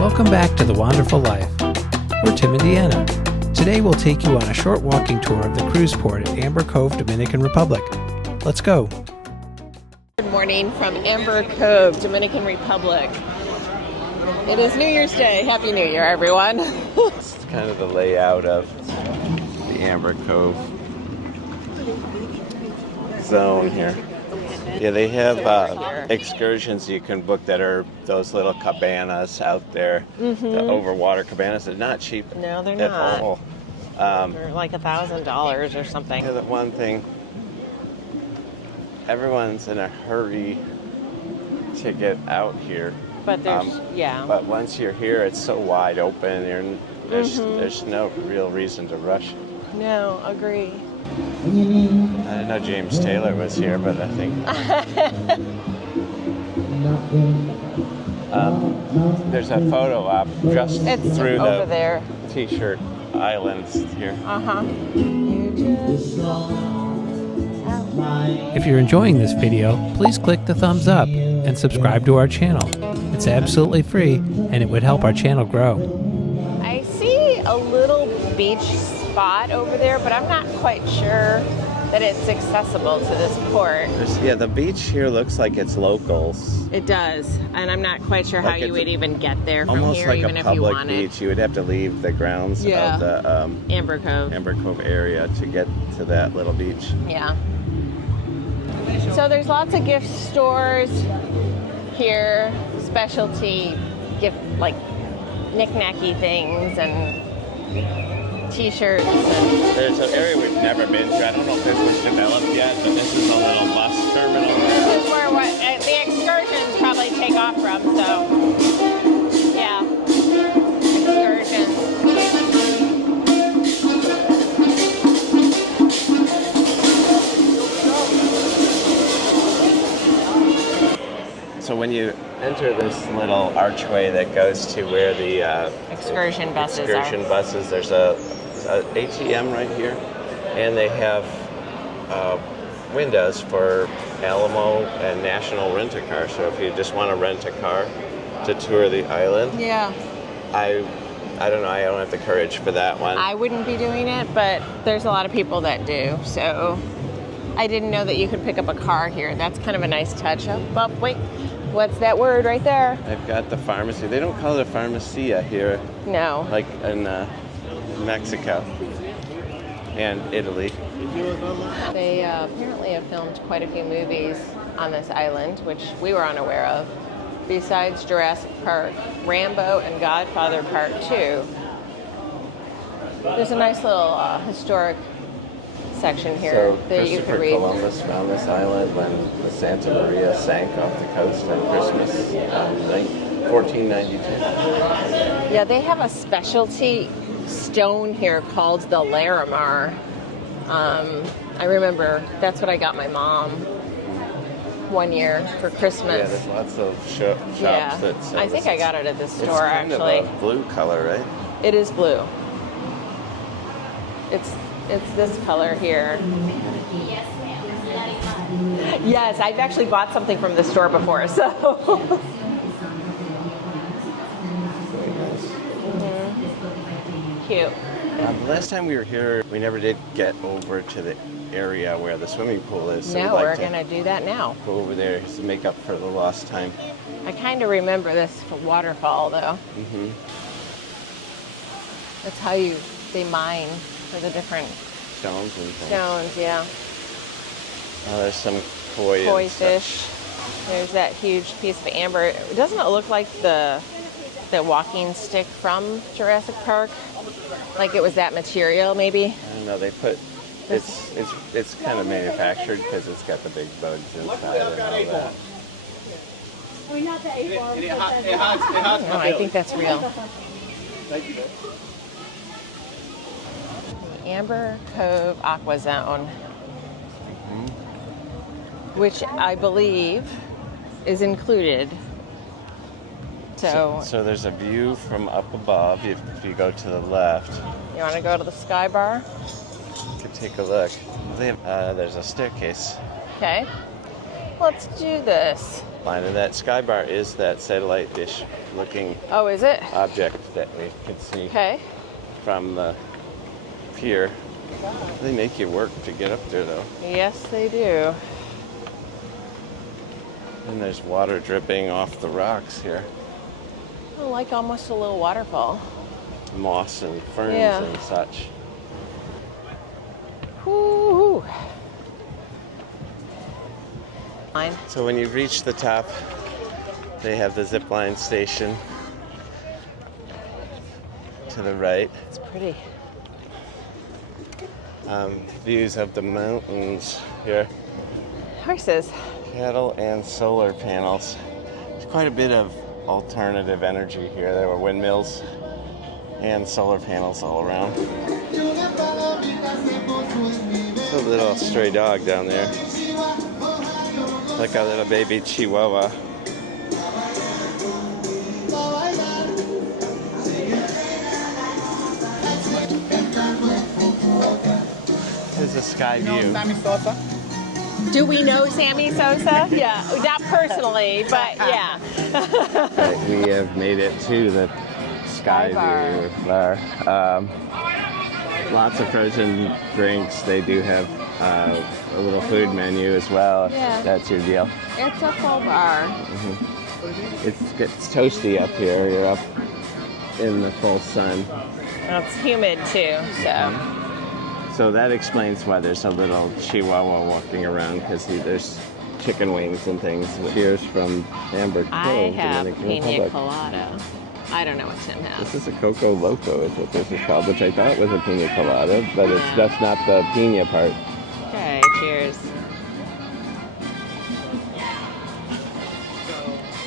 Welcome back to The Wonderful Life. We're Tim and Deanna. Today we'll take you on a short walking tour of the cruise port at Amber Cove, Dominican Republic. Let's go. Good morning from Amber Cove, Dominican Republic. It is New Year's Day. Happy New Year, everyone. It's kind of the layout of the Amber Cove zone here. Yeah, they have excursions you can book that are those little cabanas out there, the overwater cabanas. They're not cheap. No, they're at not. all. They're like $1,000 or something. The one thing, everyone's in a hurry to get out here. But there's, But once you're here, it's so wide open. There's no real reason to rush. No, agree. I didn't know James Taylor was here, but I think there's a photo op just It's through over the there. T-shirt islands here. If you're enjoying this video, please click the thumbs up and subscribe to our channel. It's absolutely free and it would help our channel grow. I see a little beach spot over there, but I'm not quite sure that it's accessible to this port. The beach here looks like it's locals. It does, and I'm not quite sure how you would even get there from Almost here, like even a if you public wanted. beach. You would have to leave the grounds of the Amber Cove. Amber Cove area to get to that little beach. Yeah. So there's lots of gift stores here, specialty gift, like knick-knacky things and T-shirts. There's an area we've never been to. I don't know if this was developed yet, but this is a little bus terminal. This is where the excursions probably take off from, so yeah, excursions. So when you enter this little archway that goes to where the Excursion buses there's a ATM right here, and they have windows for Alamo and National Rent-A-Car. So if you just want to rent a car to tour the island, I don't know. I don't have the courage for that one. I wouldn't be doing it, but there's a lot of people that do. So I didn't know that you could pick up a car here. That's kind of a nice touch. Oh, wait. What's that word right there? I've got the pharmacy. They don't call it a pharmacia here. No. Like in Mexico and Italy. They apparently have filmed quite a few movies on this island, which we were unaware of. Besides Jurassic Park, Rambo, and Godfather Part 2. There's a nice little historic section here that you can read. Columbus found this island when the Santa Maria sank off the coast on Christmas 1492. Yeah, they have a specialty stone here called the Larimar. I remember that's what I got my mom one year for Christmas. Yeah, there's lots of shops that sell I think I got it at this store, it's kind actually. of a blue color, right? It is blue. It's this color here. Yes, I've actually bought something from this store before, so. Very nice. Cute. The last time we were here, we never did get over to the area where the swimming pool is. So No, we'd we're like going to do that now. go over there to make up for the lost time. I kind of remember this waterfall, though. That's how they mine for the different Stones and things. stones, yeah. Oh, there's some koi and stuff. Fish. There's that huge piece of amber. Doesn't it look like the walking stick from Jurassic Park? Like it was that material, maybe? I don't know. They put it's kind of manufactured because it's got the big bugs inside and all that. No, I think that's real. The Amber Cove Aqua Zone, which I believe is included. So there's a view from up above if you go to the left. you want to go to the Sky Bar? You can take a look. There's a staircase. Okay. Let's do this. Line, and that Sky Bar is that satellite dish looking Oh, is it? object that we can see Okay. from the pier. They make you work to get up there, though. Yes, they do. And there's water dripping off the rocks here. Oh, like almost a little waterfall. Moss and ferns Yeah. and such. Woo-hoo. Fine. So when you reach the top, they have the zip line station to the right. It's pretty. Views of the mountains here. Horses. Cattle and solar panels. There's quite a bit of alternative energy here. There were windmills and solar panels all around. There's a little stray dog down there. Like a little baby chihuahua. Here's a sky view. Do we know Sammy Sosa? Yeah, not personally, but yeah. We have made it to the Sky View Bar. Lots of frozen drinks. They do have a little food menu as well, if Yeah. that's your deal. It's a full bar. It's toasty up here. You're up in the full sun. It's humid too, so. So that explains why there's a little chihuahua walking around, because there's chicken wings and things. Cheers from Amber Cove, I have Dominican pina Republic. colada. I don't know what Tim has. This is a Coco Loco is what this is called, which I thought was a pina colada, but that's not the pina part. Okay, cheers.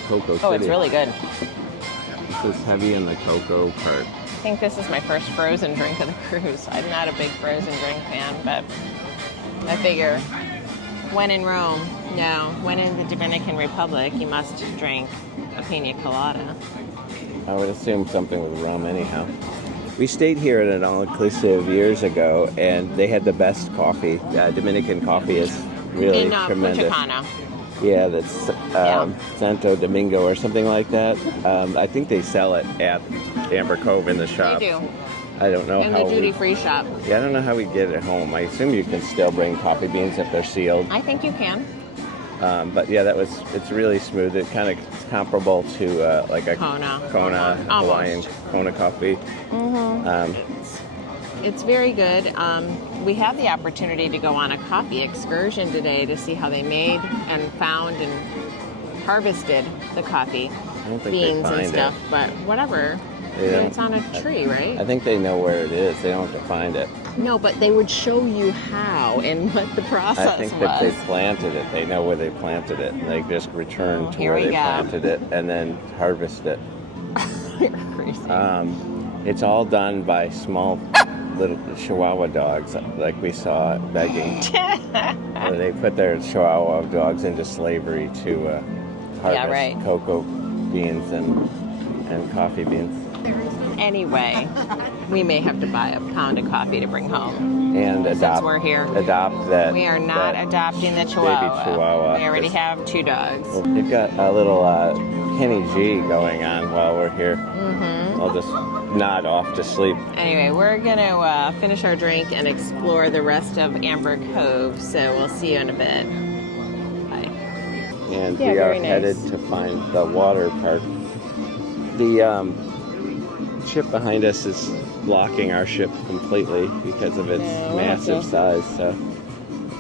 Cocoa City. Oh, it's really good. This is heavy in the cocoa part. I think this is my first frozen drink of the cruise. I'm not a big frozen drink fan, but I figure when in Rome, no, when in the Dominican Republic, you must drink a pina colada. I would assume something with rum anyhow. We stayed here at an all-inclusive years ago, and they had the best coffee. Dominican coffee is really In tremendous. Punta Cana. Yeah, that's Santo Domingo or something like that. I think they sell it at Amber Cove in the shop. They do. I don't know In how the duty-free shop. Yeah, I don't know how we get it home. I assume you can still bring coffee beans if they're sealed. I think you can. But yeah, it's really smooth. It's kind of comparable to like a Kona. Hawaiian Almost. Kona coffee. It's very good. We had the opportunity to go on a coffee excursion today to see how they made and found and harvested the coffee I don't think beans they find and stuff, it. but whatever. They It's on a tree, right? I think they know where it is. They don't have to find it. No, but they would show you how and what the process I think was. that they planted it. They know where they planted it. And they just return to Here where we they go. planted it and then harvest it. You're crazy. It's all done by small little Chihuahua dogs, like we saw begging. They put their Chihuahua dogs into slavery to harvest cocoa beans and coffee beans. Anyway, we may have to buy a pound of coffee to bring home. And Since we're here. adopt that. We are not that adopting the Chihuahua. Baby Chihuahua. We already have 2 dogs. We've got a little Kenny G going on while we're here. I'll just nod off to sleep. Anyway, we're going to finish our drink and explore the rest of Amber Cove, so we'll see you in a bit. Bye. And Yeah, we are very nice. headed to find the water park. The ship behind us is blocking our ship completely because of its massive size. So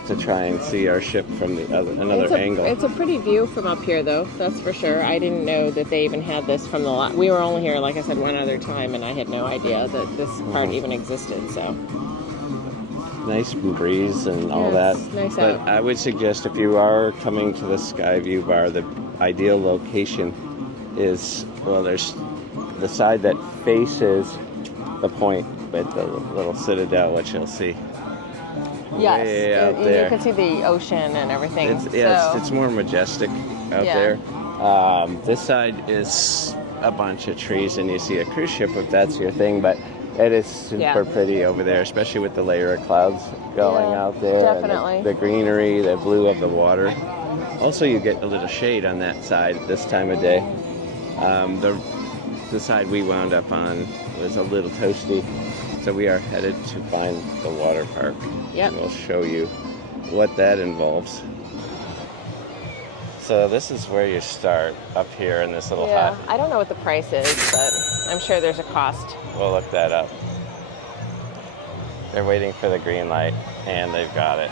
to try and see our ship from the another angle. It's a pretty view from up here, though, that's for sure. I didn't know that they even had this from the lot. We were only here, like I said, one other time, and I had no idea that this part even existed, so. Nice breeze and all Yes, that. nice But out. I would suggest if you are coming to the Skyview Bar, the ideal location is, well, there's the side that faces the point with the little citadel, which you'll see. Yes, Way out you there. can see the ocean and everything. It's more majestic out Yeah. there. This side is a bunch of trees, and you see a cruise ship if that's your thing, but it is super pretty over there, especially with the layer of clouds going out there. definitely. And the greenery, the blue of the water. Also, you get a little shade on that side this time of day. The side we wound up on was a little toasty, so we are headed to find the water park. Yep. And we'll show you what that involves. So this is where you start, up here in this little hut. I don't know what the price is, but I'm sure there's a cost. We'll look that up. They're waiting for the green light, and they've got it.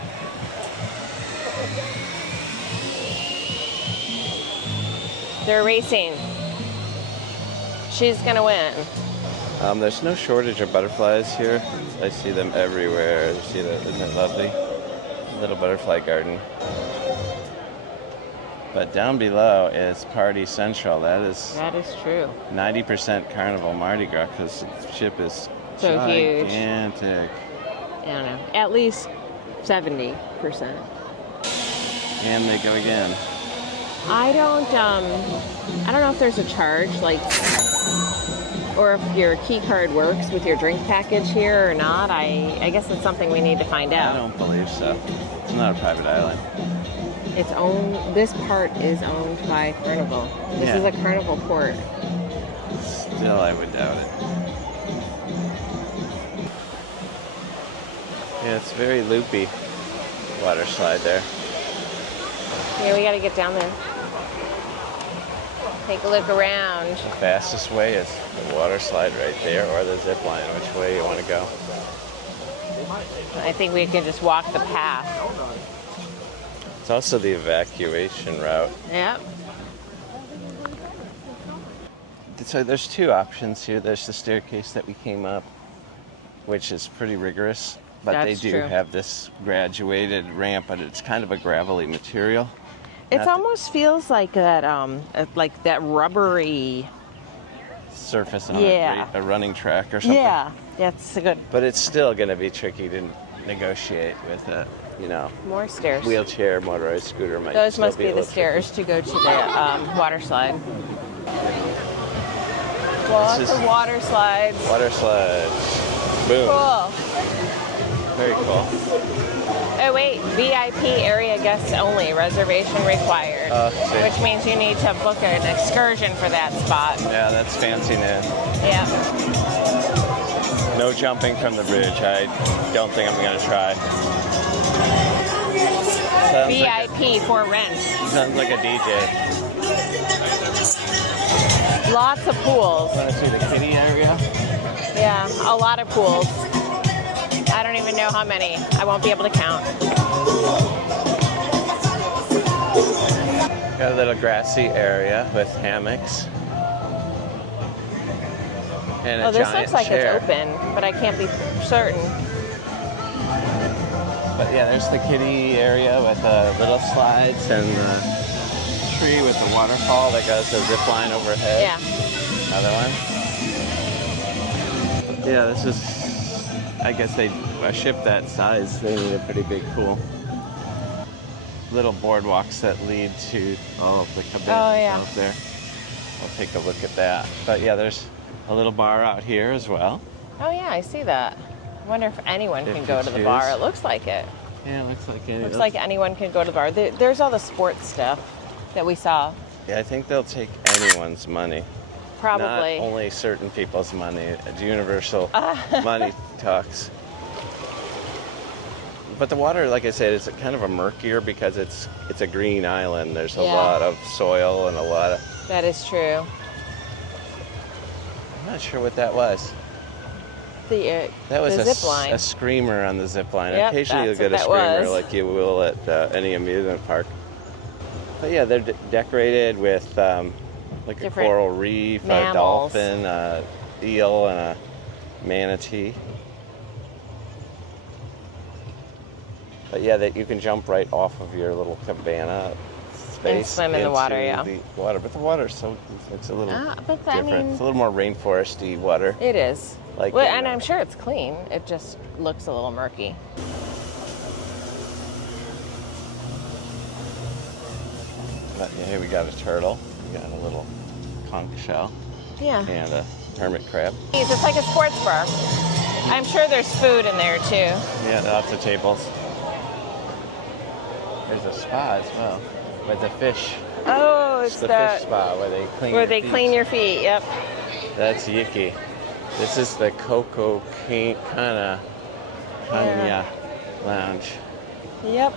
They're racing. She's gonna win. There's no shortage of butterflies here. I see them everywhere. You see that? Isn't it lovely? Little butterfly garden. But down below is Party Central. That is true. 90% Carnival Mardi Gras because the ship is So huge. gigantic. I don't know. At least 70%. And they go again. I don't know if there's a charge, like, or if your key card works with your drink package here or not. I guess it's something we need to find I out. don't believe so. It's not a private island. This part is owned by Carnival. This is a Carnival port. Still, I would doubt it. Yeah, it's very loopy. Water slide there. Yeah, we gotta get down there. Take a look around. The fastest way is the water slide right there or the zip line, which way you want to go. I think we could just walk the path. It's also the evacuation route. Yep. So there's two options here. There's the staircase that we came up, which is pretty rigorous, but That's they do true. have this graduated ramp, but it's kind of a gravelly material. It almost feels like that rubbery. Surface on Yeah. a running track or something. Yeah, that's a good. But it's still going to be tricky to negotiate with a, More stairs. wheelchair, motorized scooter. Might Those still must be a the little stairs to go to the water slide. Lots This is- of water slides. tricky. Water slides. Boom. Cool. Very cool. Oh wait, VIP area guests only, reservation required. See. Which means you need to book an excursion for that spot. Yeah, that's fancy now. Yeah. No jumping from the bridge. I don't think I'm going to try. VIP for rent. Sounds like a DJ. Lots of pools. Want to see the kiddie area? Yeah, a lot of pools. I don't even know how many. I won't be able to count. Got a little grassy area with hammocks. And a This giant looks like chair. it's open, but I can't be certain. But yeah, there's the kiddie area with little slides and the tree with the waterfall that goes a zip line overhead. Yeah. Another one. Yeah, this is, I guess a ship that size, they need a pretty big pool. Little boardwalks that lead to all of the cabanas out there. We'll take a look at that. But yeah, there's a little bar out here as well. Oh yeah, I see that. I wonder if anyone If can you go to the choose. bar. It looks like it. Yeah, it looks like it. Looks like anyone can go to the bar. There's all the sports stuff that we saw. Yeah, I think they'll take anyone's money. Probably. Not only certain people's money. It's universal money talks. But the water, like I said, is kind of a murkier because it's a green island. There's a lot of soil and a lot of... That is true. I'm not sure what that was. That was the zip line. a screamer on the zip line. Yep, Occasionally you'll that's get a what that screamer was. like you will at any amusement park. But yeah, they're decorated with like a Different coral reef, mammals. a dolphin, a eel, and a manatee. But yeah, that you can jump right off of your little cabana space And swim in the water, into yeah. the water. But the water's it's a little but I different. mean, It's a little more rainforesty water. it is. Like, Well, you and know. I'm sure it's clean. It just looks a little murky. But yeah, here we got a turtle. We got a little conch shell. Yeah. And a hermit crab. It's like a sports bar. I'm sure there's food in there too. Yeah, lots of tables. There's a spa as well with the fish. Oh, it's the fish spa where they clean where your they feet. clean your feet. Yep. That's Yicky. This is the Coco Cana Yeah. Lounge. Yep.